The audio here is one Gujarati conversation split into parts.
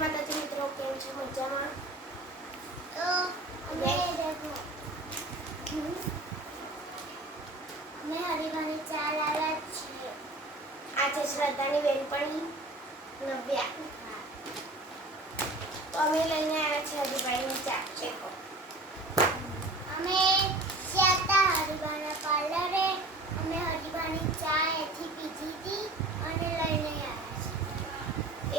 માતાજી મિત્રો, કેમ છો? મજામાં? તો અમે દેખો મેં હરીવાની ચા લાવ્યા છીએ. આ છે શ્રદ્ધાની બેનપણી નવ્યા. તો અમે લઈને આવ્યા છે હરીભાઈની ચા. દેખો અમે જ્યાં હરીબાના પાર્લરે અમે હરીબાની ચા એથી પીધી હતી અને લઈને આવ્યા છે.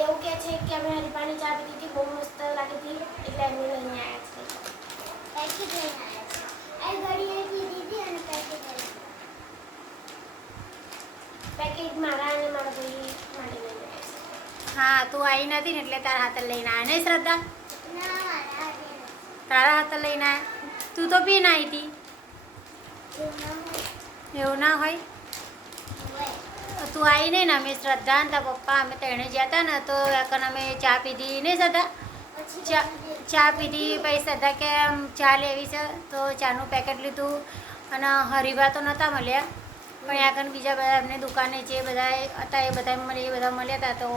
એવું કે છે કે અમે હરીભાની ચા પીધી હતી, બહુ મસ્ત લાગી હતી, એટલે અમે લઈને આવ્યા છે. પેકેટ લઈને આવ્યા છે. આ ઘડીએ પીધી હતી અને પેકેટ લઈને પેકેટ મારા અને મારા ભાઈ માટે લઈને આવ્યા છે. હા, તું આવી નથી ને એટલે તારા હાથે લઈને આવ્યા નહીં શ્રદ્ધા? ના મારા હાથે તારા હાથે લઈને આવ્યા. તું તો પીને આવી હતી. એવું ના હોય. તું આવી નહીં ને, અમે શ્રદ્ધા ને તારા પપ્પા અમે તેણે ગયા હતા ને તો એકન અમે ચા પીધી નહીં શ્રદ્ધા? ચા પીધી. પછી શ્રદ્ધા કે ચા લેવી છે તો ચાનું પેકેટ લીધું અને હરીભા તો નહોતા મળ્યા, પણ આગળ બીજા બધા એમને દુકાને જે બધા હતા એ બધા મળ્યા હતા. તો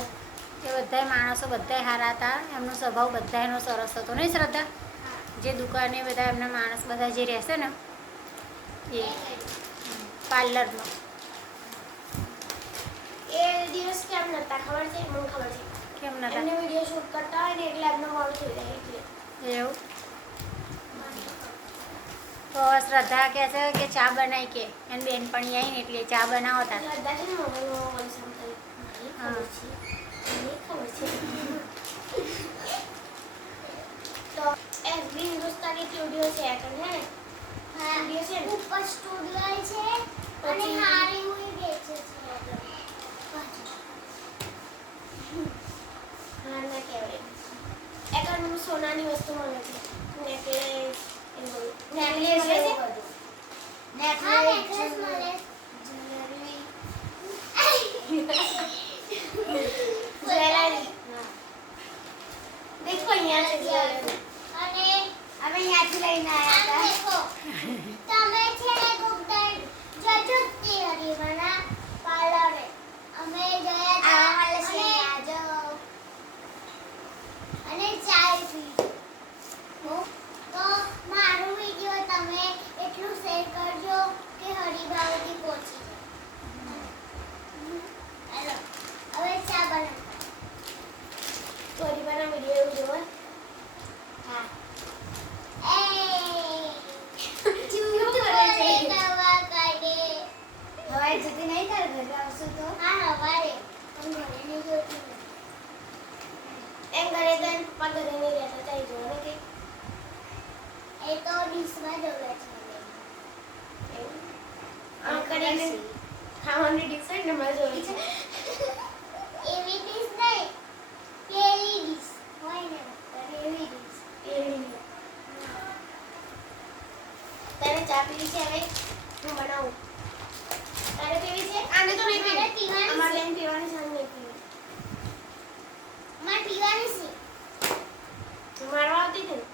એ બધા માણસો બધા સારા હતા, એમનો સ્વભાવ બધાનો સરસ હતો નહીં શ્રદ્ધા? જે દુકાને બધા એમના માણસ બધા જે રહેશે ને એ પાર્લરમાં એ દિવસ કેમ નતા ખબર છે? મને ખબર છે. કેમ એમને નતા? વિડીયો શૂટ કરતા હોય ને એટલે એમને મોડું થઈ જાય એટલે. એવું તો શ્રદ્ધા કહે છે કે ચા બનાવી કે એની બેનપણી આવીને એટલે ચા બનાવતા. શ્રદ્ધા છે ને મોબાઈલમાં વોઇસ ઓન કરી. મને ખબર છે. તો એસબી હિન્દુસ્તાની સ્ટુડિયો છે એકન હે ને? હા, સ્ટુડિયો છે ને? ઉપર સ્ટુડિયો છે અને પછી હારી હું વેચે છે. હા ના કહેવાય. એકન સોનાની વસ્તુ મળે છે. નેકલેસ એ બધું. નેકલેસ છે? હા, નેકલેસ મળે. જ્વેલરી. દેખો અહીંયા છે જ્વેલરી. અને અમે અહીંયાથી લઈને આમ આવ્યા દેખો તમે છે ને ગુપ્તન જજો તે હરીવાના પાર્લરે અમે ગયા હતા. હતા આ છે અને આજો. અને ચાય પી. તો મારો વિડિયો તમે એટલું શેર કરજો કે હરીબા સુધી પહોંચી જાય. હેલો, હવે ચા બનાવતા. તો હરીબાના વિડીયો એવું જોવે. હા. શું કરે છે? નવા કાઢે. હવાઈ જતી નહીં તારે ઘરે આવશું તો? હા, હવારે પણ મને નહીં જોતી ને. એમ ઘરે તો એમ પપ્પા ઘરે નહીં રહેતા તારી જોડે ને કે એ તો ડીશમાં જોવે છે. એવું. આમ કરીને ખાવાની ડીશ હોય ને મારે જોઈ છે. એવી ડીશ નહીં, પેલી ડીશ હોય ને એવી ડીશ. એવી. તારે ચા પીવી છે? હવે હું બનાવું. તારે પીવી છે? આને તો નહીં મારે પીવી. પીવાની અમારે છે. બેન પીવાની છે, આને નહીં પીવી. મારે પીવાની છે. મારવા આવતી હતી ને.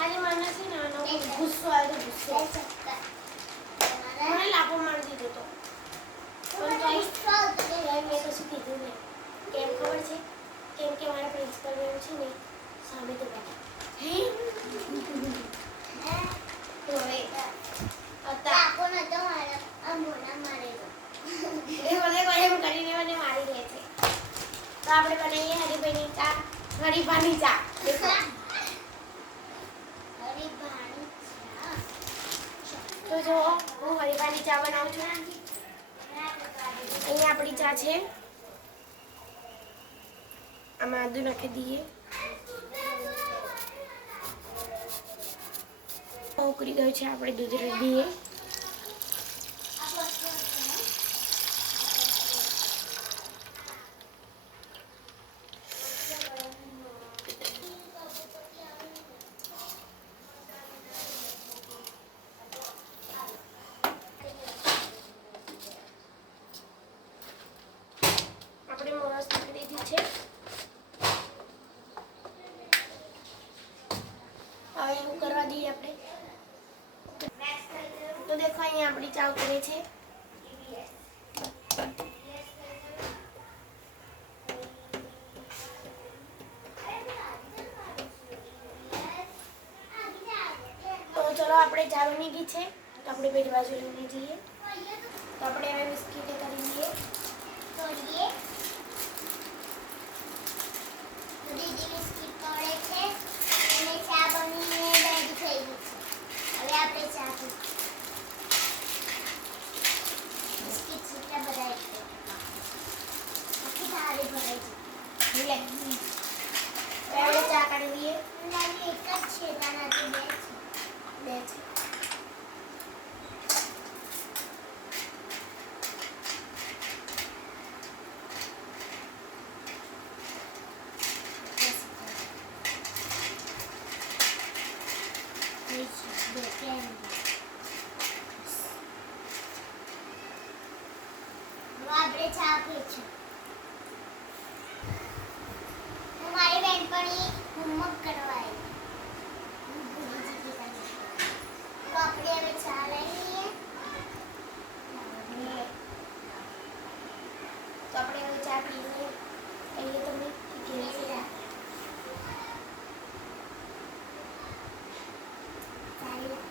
આજે મને છે ને આનો ગુસ્સો આવ્યો હતો, ગુસ્સો. બે ચક્કર. મને લાફો મારી દીધો તો. પણ તોય ગુસ્સો આવતો હતો. તોય મેં કશું કીધું નહીં. કેમ ખબર છે? કેમ કે મારા પ્રિન્સિપલ મેમ છે ને સામે તો બેઠા. તો હવે હતા. તાકો નતો મારો, આ મોઢા મારેલો. એ મને એમ કરીને મને મારી દે છે. તો આપણે બનાવીએ હરીભાઈની ચા. હરીભાની ચા. દેખો. અરે ભાણી ચા. તો જો હું હરીભાની ચા બનાવું છું. અહીંયા આપણી ચા છે. આમાં આદુ નાખી દઈએ. ઉકળી ગયું છે, આપણે દૂધ રેડી દઈએ. આપણે મોરસ નાખી દીધી છે. હવે એવું કરવા દઈએ આપણે. તો દેખો અહીંયા આપણી ચા ઉતરે છે. આપણે ચા બની ગઈ છે તો આપણે પેલી બાજુ લઈને જઈએ. તો આપણે હવે બિસ્કીટ કરી લઈએ. તોડીએ. તો દીદી બિસ્કિટ તોડે છે અને ચા બનીને રેડી થઈ ગઈ છે. હવે આપણે ચા પીશું. બિસ્કિટ કેટલા બધા છે. આખી થાળી ભરાઈ છે. હવે આપણે ચા કાઢી લઈએ. નાની એક જ છે, નાનાથી બે છે. બે છે. આપણે ચા પીશું. હું મારી બેનપણી હોમવર્ક કરવા આવી. હું ભૂલી જતી હતી. તો આપણે હવે ચા લઈ લઈએ. તો આપણે હવે ચા પીને કહીએ તમને કે કેવી છે. સારી લાગે.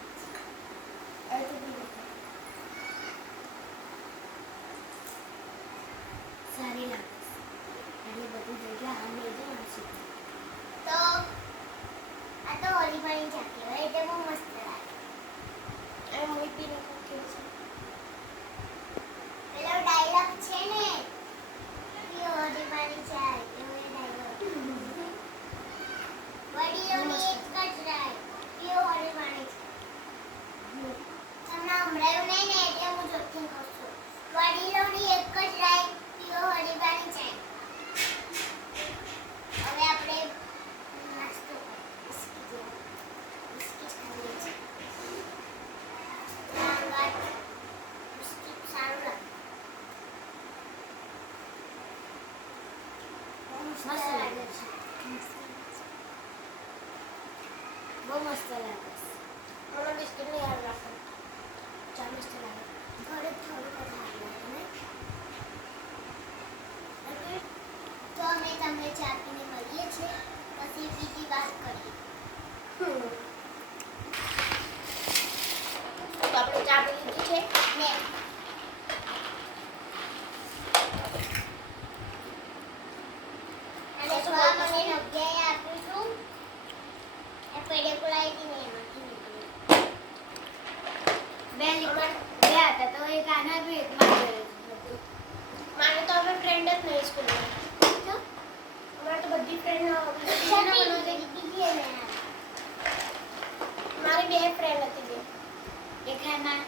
હવે તો પી લો. સારી લાગે. એટલે બધું જગ્યા આમ એકદમ આસી. તો આ તો ઓલી પાણી ચા કહેવાય એટલે બહુ મસ્ત લાગે. હવે હું પીને કહું કેવું છે. પેલો ડાયલોગ છે ને કે ઓલી પાણી ચા એવો એ ડાયલોગ. વડીલોની એક જ રાય પીઓ ઓલી પાણી ચા. તમને સંભળાયું નહીં ને એટલે હું જોરથી કહું છું. વડીલોની એક જ રાય પીઓ ઓલી પાણી ચા. હવે આપણે નાસ્તો બિસ્કિટ ખાઈએ છીએ. બિસ્કિટ સારું લાગે. મસ્ત લાગે છે. બહુ મસ્ત લાગે છે. મને બિસ્કિટ નહીં યાદ રાખો. ચા મસ્ત લાગે. થોડું વધારે લાગે ને? ઓકે. તો અમે તમને ચા પીને મળીએ છીએ. પછી બીજી વાત કરીએ. તો આપણે ચા પી લીધી છે. ને અને થોડા મને નવ્યાએ આપ્યું છું. એ પેડે કોલાઈ હતી ને એમાંથી નીકળી. બે લીટર બે હતા તો એક આના બી એક માં મારે તો હવે ફ્રેન્ડ જ નહીં સ્કૂલમાં. અમારે તો બધી ફ્રેન્ડ બીજી એને મારી બે ફ્રેન્ડ હતી બે. એક આના